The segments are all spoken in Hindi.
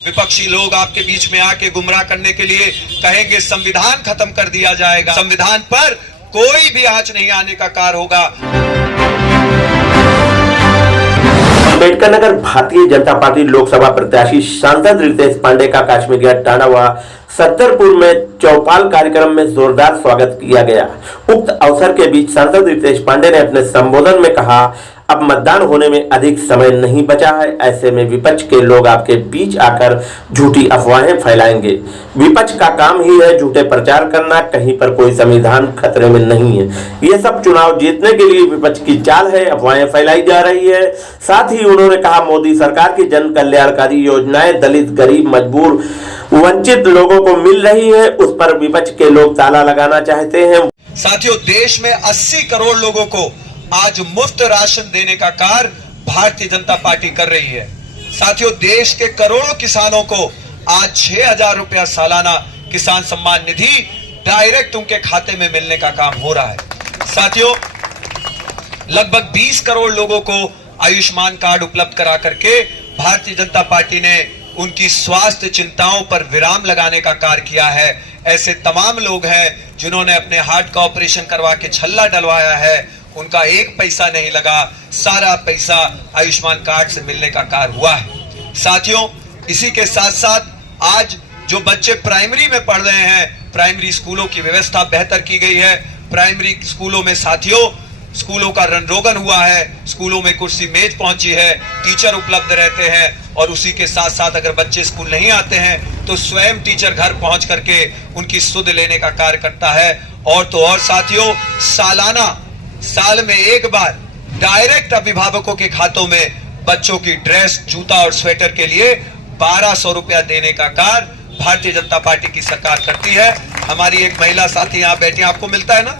विपक्षी लोग आपके बीच में आके गुमराह करने के लिए कहेंगे संविधान खत्म कर दिया जाएगा, संविधान पर कोई भी आंच नहीं आने का कार्य होगा। अम्बेडकर नगर भारतीय जनता पार्टी लोकसभा प्रत्याशी सांसद रितेश पांडे का काश्मीर गेट टांडा हुआ सत्तरपुर में चौपाल कार्यक्रम में जोरदार स्वागत किया गया। उक्त अवसर के बीच सांसद रितेश पांडे ने अपने संबोधन में कहा, अब मतदान होने में अधिक समय नहीं बचा है, ऐसे में विपक्ष के लोग आपके बीच आकर झूठी अफवाहें फैलाएंगे। विपक्ष का काम ही है झूठे प्रचार करना, कहीं पर कोई संविधान खतरे में नहीं है। ये सब चुनाव जीतने के लिए विपक्ष की चाल है, अफवाहें फैलाई जा रही है। साथ ही उन्होंने कहा, मोदी सरकार की जन कल्याणकारी योजनाएं दलित, गरीब, मजबूर, वंचित लोगों को मिल रही है, उस पर विपक्ष के लोग ताला लगाना चाहते हैं। साथियों, देश में 80 करोड़ लोगों को आज मुफ्त राशन देने का कार्य भारतीय जनता पार्टी कर रही है। साथियों, देश के करोड़ों किसानों को आज 6,000 रुपया सालाना किसान सम्मान निधि डायरेक्ट उनके खाते में मिलने का काम हो रहा है। साथियों, लगभग 20 करोड़ लोगों को आयुष्मान कार्ड उपलब्ध करा करके भारतीय जनता पार्टी ने उनकी स्वास्थ्य चिंताओं पर विराम लगाने का कार्य किया है। ऐसे तमाम लोग हैं जिन्होंने अपने हार्ट का ऑपरेशन करवा के छल्ला डलवाया है, उनका एक पैसा नहीं लगा, सारा पैसा आयुष्मान कार्ड से मिलने का कार्य हुआ है। साथियों, इसी के साथ साथ आज जो बच्चे प्राइमरी में पढ़ रहे हैं, प्राइमरी स्कूलों की व्यवस्था बेहतर की गई है। प्राइमरी स्कूलों में साथियों स्कूलों का रन-रोगन हुआ है, स्कूलों में कुर्सी मेज पहुंची है, टीचर उपलब्ध रहते हैं, और उसी के साथ साथ अगर बच्चे स्कूल नहीं आते हैं तो स्वयं टीचर घर पहुंच करके उनकी सुध लेने का कार्य करता है। और तो और साथियों, साल में एक बार डायरेक्ट अभिभावकों के खातों में बच्चों की ड्रेस, जूता और स्वेटर के लिए 1200 रुपया देने का कार्य भारतीय जनता पार्टी की सरकार करती है। हमारी एक महिला साथी यहां बैठी, आपको मिलता है ना?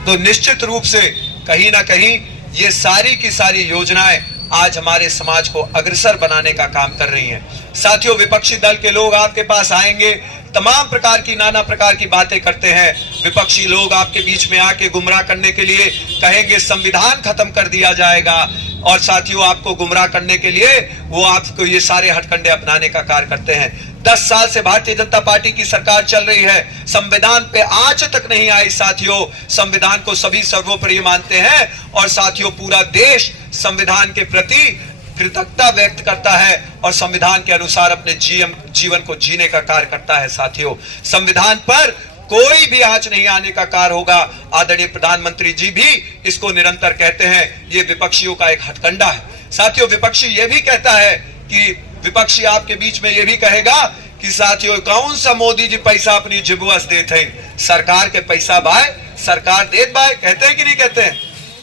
तो निश्चित रूप से कहीं ना कहीं ये सारी की सारी योजनाएं आज हमारे समाज को अग्रसर बनाने का काम कर रही हैं। साथियों, विपक्षी दल के लोग आपके पास आएंगे, तमाम प्रकार की नाना प्रकार की बातें करते हैं। विपक्षी लोग आपके बीच में आके गुमराह करने के लिए कहेंगे संविधान खत्म कर दिया जाएगा, और साथियों आपको गुमराह करने के लिए वो आपको ये सारे हथकंडे अपनाने का कार्य करते हैं। 10 साल से भारतीय जनता पार्टी की सरकार चल रही है, संविधान पे आंच तक नहीं आई। साथियों, संविधान को सभी सर्वोपरि मानते हैं, और साथियों पूरा देश संविधान के प्रति कृतज्ञता व्यक्त करता है और संविधान के अनुसार अपने जीवन को जीने का कार्य करता है। साथियों, संविधान पर कोई भी आंच नहीं आने का कार्य होगा। आदरणीय प्रधानमंत्री जी भी इसको निरंतर कहते हैं, ये विपक्षियों का एक हथकंडा है। साथियों, विपक्षी ये भी कहता है कि विपक्षी आपके बीच में ये भी कहेगा कि साथियों कौन सा मोदी जी पैसा अपनी जिबुअस देते हैं, सरकार के पैसा बाय सरकार देत बाय, कहते हैं कि नहीं कहते हैं?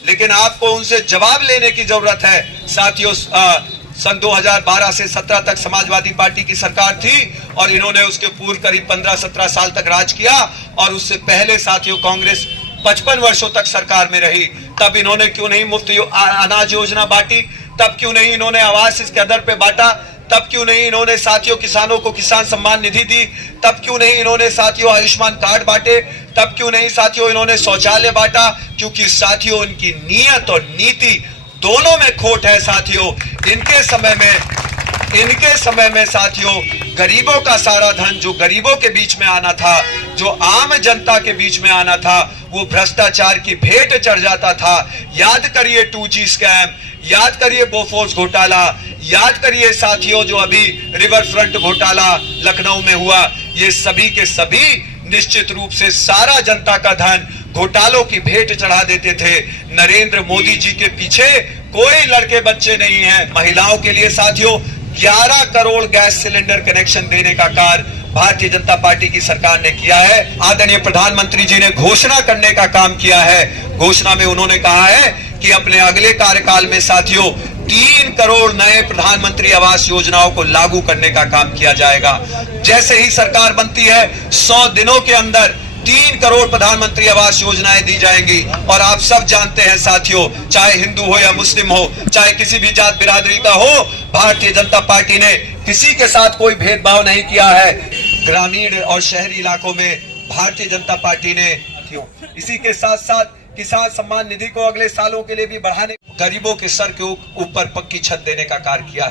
लेकिन आपको उनसे जवाब लेने की जरूरत है। साथियों, सन 2012 से 17 तक समाजवादी पार्टी की सरकार थी, और इन्होंने उसके पूर्व करीब 15-17 साल तक राज किया, और उससे पहले साथियों कांग्रेस 55 वर्षों तक सरकार में रही। तब इन्होंने क्यों नहीं मुफ्त अनाज योजना बांटी? तब क्यों नहीं इन्होंने आवास इसके दर पे बांटा? तब क्यों नहीं इन्होंने साथियों किसानों को किसान सम्मान निधि दी? तब क्यों नहीं इन्होंने साथियों आयुष्मान कार्ड बांटे? तब क्यों नहीं साथियों इन्होंने शौचालय बांटा? क्योंकि साथियों इनकी नीयत और नीति दोनों में खोट है। साथियों, इनके समय में साथियों गरीबों का सारा धन जो गरीबों के बीच में आना था, जो आम जनता के बीच में आना था, वो भ्रष्टाचार की भेंट चढ़ जाता था। याद करिए 2G स्कैम, याद करिए बोफोर्स घोटाला, याद करिए साथियों जो अभी रिवर फ्रंट घोटाला लखनऊ में हुआ। ये सभी के सभी निश्चित रूप से सारा जनता का धन घोटालों की भेंट चढ़ा देते थे। नरेंद्र मोदी जी के पीछे कोई लड़के बच्चे नहीं हैं। महिलाओं के लिए साथियों 11 करोड़ गैस सिलेंडर कनेक्शन देने का कार्य भारतीय जनता पार्टी की सरकार ने किया है। आदरणीय प्रधानमंत्री जी ने घोषणा करने का काम किया है। घोषणा में उन्होंने कहा है कि अपने अगले कार्यकाल में साथियों 3 करोड़ नए प्रधानमंत्री आवास योजनाओं को लागू करने का काम किया जाएगा। जैसे ही सरकार बनती है 100 दिनों के अंदर 3 करोड़ प्रधानमंत्री आवास योजनाएं दी जाएंगी। और आप सब जानते हैं साथियों, चाहे हिंदू हो या मुस्लिम हो, चाहे किसी भी जात बिरादरी का हो, भारतीय जनता पार्टी ने किसी के साथ कोई भेदभाव नहीं किया है। ग्रामीण और शहरी इलाकों में भारतीय जनता पार्टी ने इसी के साथ साथ किसान सम्मान निधि को अगले सालों के लिए भी बढ़ाने, गरीबों के सर के ऊपर पक्की छत देने का कार्य किया है।